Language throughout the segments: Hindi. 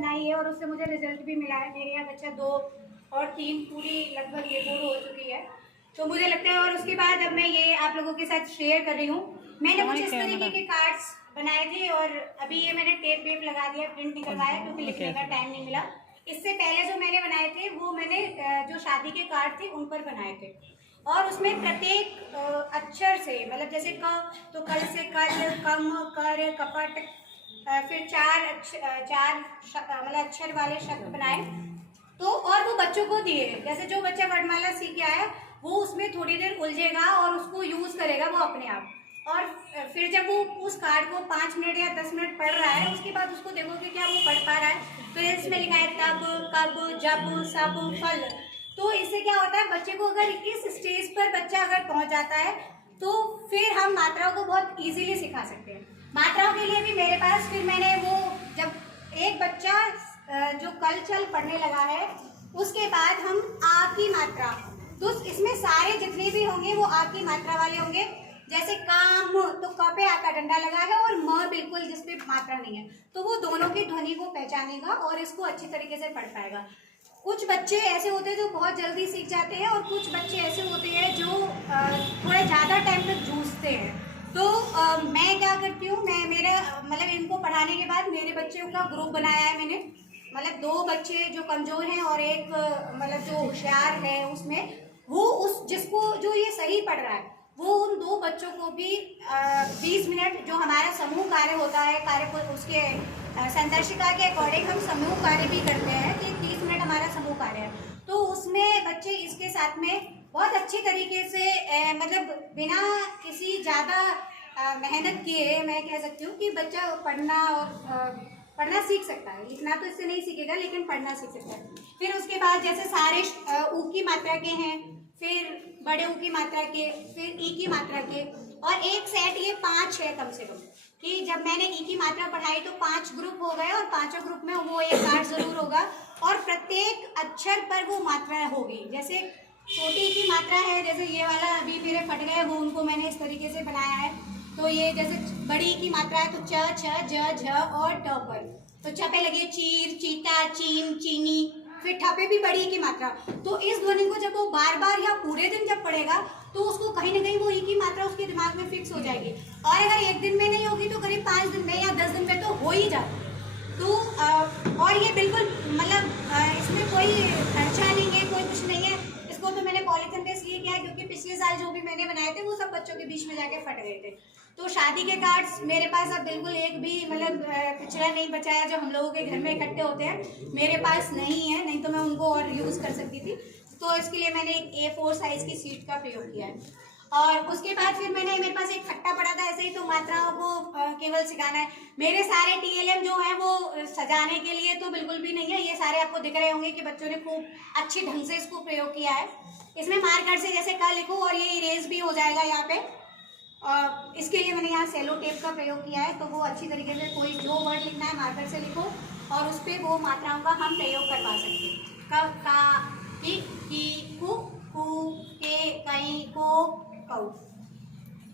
अपनाई है और उससे मुझे रिजल्ट भी मिला है। मेरे यहाँ कक्षा 2 और 3 पूरी लगभग रिपोर्ट हो चुकी है। तो मुझे लगता है, और उसके बाद अब मैं ये आप लोगों के साथ शेयर कर रही हूँ। मैंने कुछ इस तरीके के कार्ड्स बनाए थे और अभी ये मैंने टेप वेप लगा दिया, प्रिंट निकलवाया क्योंकि लिखने का टाइम नहीं मिला। इससे पहले जो मैंने बनाए थे वो मैंने जो शादी के कार्ड थे उन पर बनाए थे और उसमें प्रत्येक अक्षर से, मतलब जैसे क तो कल से कल, कम, कर, कपट, फिर चार मतलब अक्षर वाले शब्द बनाए तो और वो बच्चों को दिए। जैसे जो बच्चा वर्णमाला सीख के आया वो उसमें थोड़ी देर उलझेगा और उसको यूज करेगा वो अपने आप। और फिर जब वो उस कार्ड को 5 मिनट या 10 मिनट पढ़ रहा है उसके बाद उसको देखोगे क्या वो पढ़ पा रहा है। तो इसमें लिखा है तब, कब, जब, सब, फल। तो इससे क्या होता है, बच्चे को अगर इस स्टेज पर बच्चा अगर पहुंच जाता है तो फिर हम मात्राओं को बहुत इजीली सिखा सकते हैं। मात्राओं के लिए भी मेरे पास, फिर मैंने वो जब एक बच्चा जो कल चल पढ़ने लगा है उसके बाद हम आ की मात्रा, तो इसमें सारे जितने भी होंगे वो आ की मात्रा वाले होंगे। जैसे काम, तो क पे आ का डंडा लगा है और म बिल्कुल जिसपे मात्रा नहीं है, तो वो दोनों की ध्वनि को पहचानेगा और इसको अच्छी तरीके से पढ़ पाएगा। कुछ बच्चे ऐसे होते हैं जो बहुत जल्दी सीख जाते हैं और कुछ बच्चे ऐसे होते हैं जो थोड़े ज़्यादा टाइम तक जूझते हैं। तो मैं क्या करती हूँ, मैं मेरे मतलब इनको पढ़ाने के बाद मेरे बच्चों का ग्रुप बनाया है मैंने। मतलब 2 बच्चे जो कमज़ोर हैं और एक मतलब जो होशियार है उसमें, वो उस जिसको जो ये सही पढ़ रहा है वो उन 2 बच्चों को भी 20 मिनट जो हमारा समूह कार्य होता है, कार्य को उसके संदर्शिका के अकॉर्डिंग हम समूह कार्य भी करते हैं कि 30 मिनट हमारा समूह कार्य है। तो उसमें बच्चे इसके साथ में बहुत अच्छी तरीके से मतलब बिना किसी ज़्यादा मेहनत किए मैं कह सकती हूँ कि बच्चा पढ़ना और पढ़ना सीख सकता है। लिखना तो इससे नहीं सीखेगा लेकिन पढ़ना सीख सकता है। फिर उसके बाद जैसे सारे ऊ की मात्रा के हैं, फिर बड़े ऊ की मात्रा के, फिर ई की मात्रा के, और एक सेट ये 5 है कम से कम, कि जब मैंने ई की मात्रा पढ़ाई तो 5 ग्रुप हो गए और 5 ग्रुप में वो एक कार्ड जरूर होगा और प्रत्येक अक्षर पर वो मात्रा होगी। जैसे छोटी ई की मात्रा है, जैसे ये वाला अभी मेरे फट गए वो, उनको मैंने इस तरीके से बनाया है। तो ये जैसे बड़ी की मात्रा है तो च, छ, ज, झ और ट पर, तो च पे लगी चीर, चीता, चीन, चीनी, फिर ठ पे भी बड़ी की मात्रा। तो इस ध्वनि को जब वो बार बार या पूरे दिन जब पढ़ेगा तो उसको कहीं ना कहीं वो ई की मात्रा उसके दिमाग में फिक्स हो जाएगी। और अगर एक दिन में नहीं होगी तो करीब 5 दिन में या 10 दिन में तो हो ही जाती है। तो और ये बिल्कुल मतलब इसमें कोई खर्चा नहीं है, कोई कुछ नहीं है। इसको तो मैंने पॉलीथिन पे इसलिए किया क्योंकि पिछले साल जो भी मैंने बनाए थे वो सब बच्चों के बीच में जाके फट गए थे। तो शादी के कार्ड्स मेरे पास अब बिल्कुल एक भी मतलब पिछड़ा नहीं बचा है जो हम लोगों के घर में इकट्ठे होते हैं, मेरे पास नहीं है, नहीं तो मैं उनको और यूज़ कर सकती थी। तो इसके लिए मैंने एक A4 साइज़ की शीट का प्रयोग किया है। और उसके बाद फिर मेरे पास एक खट्टा पड़ा था ऐसे ही, तो मात्राओं को केवल सिखाना है। मेरे सारे TLM जो है वो सजाने के लिए तो बिल्कुल भी नहीं है। ये सारे आपको दिख रहे होंगे कि बच्चों ने खूब अच्छी ढंग से इसको प्रयोग किया है। इसमें मार्कर से जैसे क लिखो और ये इरेज भी हो जाएगा यहाँ पे। इसके लिए मैंने यहाँ सेलो टेप का प्रयोग किया है, तो वो अच्छी तरीके से कोई जो वर्ड लिखना है मार्कर से लिखो और उस पर वो मात्राओं का हम प्रयोग करवा सकते हैं। क, का, की, कु, के, कई, को, कौ।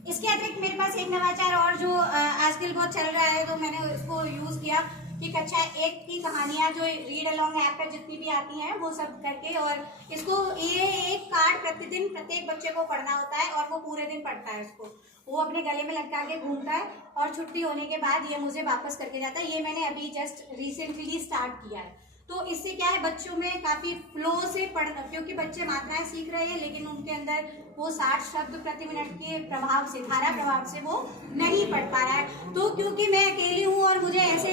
इसके अतिरिक्त मेरे पास एक नवाचार और जो आजकल बहुत चल रहा है, तो मैंने इसको यूज़ किया कि कक्षा 1 की कहानियाँ जो रीड अलॉन्ग ऐप पर जितनी भी आती हैं वो सब करके, और इसको ये एक कार्ड प्रतिदिन प्रत्येक बच्चे को पढ़ना होता है और वो पूरे दिन पढ़ता है। इसको वो अपने गले में लटका के घूमता है और छुट्टी होने के बाद ये मुझे वापस करके जाता है। ये मैंने अभी जस्ट रिसेंटली स्टार्ट किया है। तो इससे क्या है, बच्चों में काफ़ी फ्लो से पढ़, क्योंकि बच्चे मात्राएं सीख रहे हैं लेकिन उनके अंदर वो 60 शब्द प्रति मिनट के प्रभाव से, धारा प्रभाव से वो नहीं पढ़ पा रहा है। तो क्योंकि मैं अकेली हूँ और मुझे ऐसे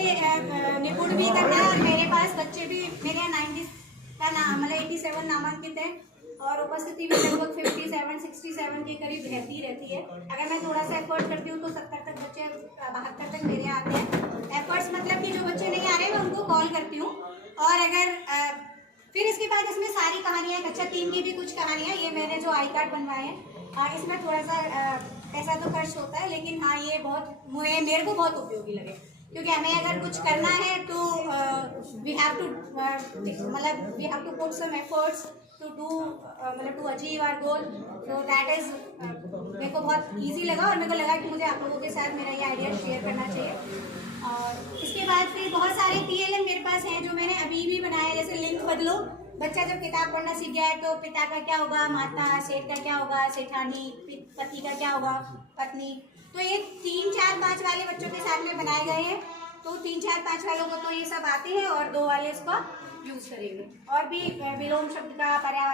निपुण भी करना है और मेरे पास बच्चे भी, मेरे यहाँ 90 का मतलब 87 नामांकित है और उपस्थिति भी लगभग 57-67 के करीब रहती है। अगर मैं थोड़ा सा एफर्ट करती हूँ तो 70 तक बच्चे, 72 तक मेरे यहाँ आते हैं। एफर्ट्स मतलब कि जो बच्चे नहीं आ रहे हैं मैं उनको कॉल करती हूँ। और अगर फिर इसके बाद इसमें सारी कहानियाँ, कक्षा 3 की भी कुछ कहानियाँ, ये मैंने जो आई कार्ड बनवाए हैं, इसमें थोड़ा सा पैसा तो खर्च होता है लेकिन हाँ ये बहुत मेरे को बहुत उपयोगी लगे, क्योंकि हमें अगर कुछ करना है तो we have to put some efforts to do मतलब टू अचीव आवर गोल। तो दैट इज मेरे को बहुत इजी लगा और मेरे को लगा कि मुझे आप लोगों के साथ मेरा ये आइडिया शेयर करना चाहिए। और इसके बाद फिर बहुत सारे TLM मेरे पास हैं जो बदलो। बच्चा जब किताब पढ़ना सीख गया है तो पिता का क्या होगा माता, सेठ का क्या होगा सेठानी, पति का क्या होगा पत्नी। तो ये 3, 4, 5 वाले बच्चों के साथ में बनाए गए हैं। तो 3, 4, 5 वालों को तो ये सब आते हैं और 2 वाले इसको यूज करेंगे। और भी विलोम शब्द का पर्यावाची